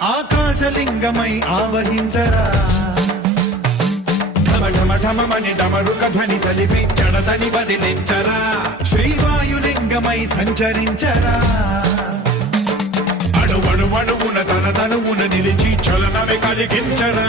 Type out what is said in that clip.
ఆకాశలింగమై ఆవహించరా ఢమఢమఢమని డమరుక ధ్వని సలిపి జడదని వదిలించరా శ్రీవాయులింగమై సంచరించరా అణువణువున తన తనువున నిలిచి చలనమే కలిగించరా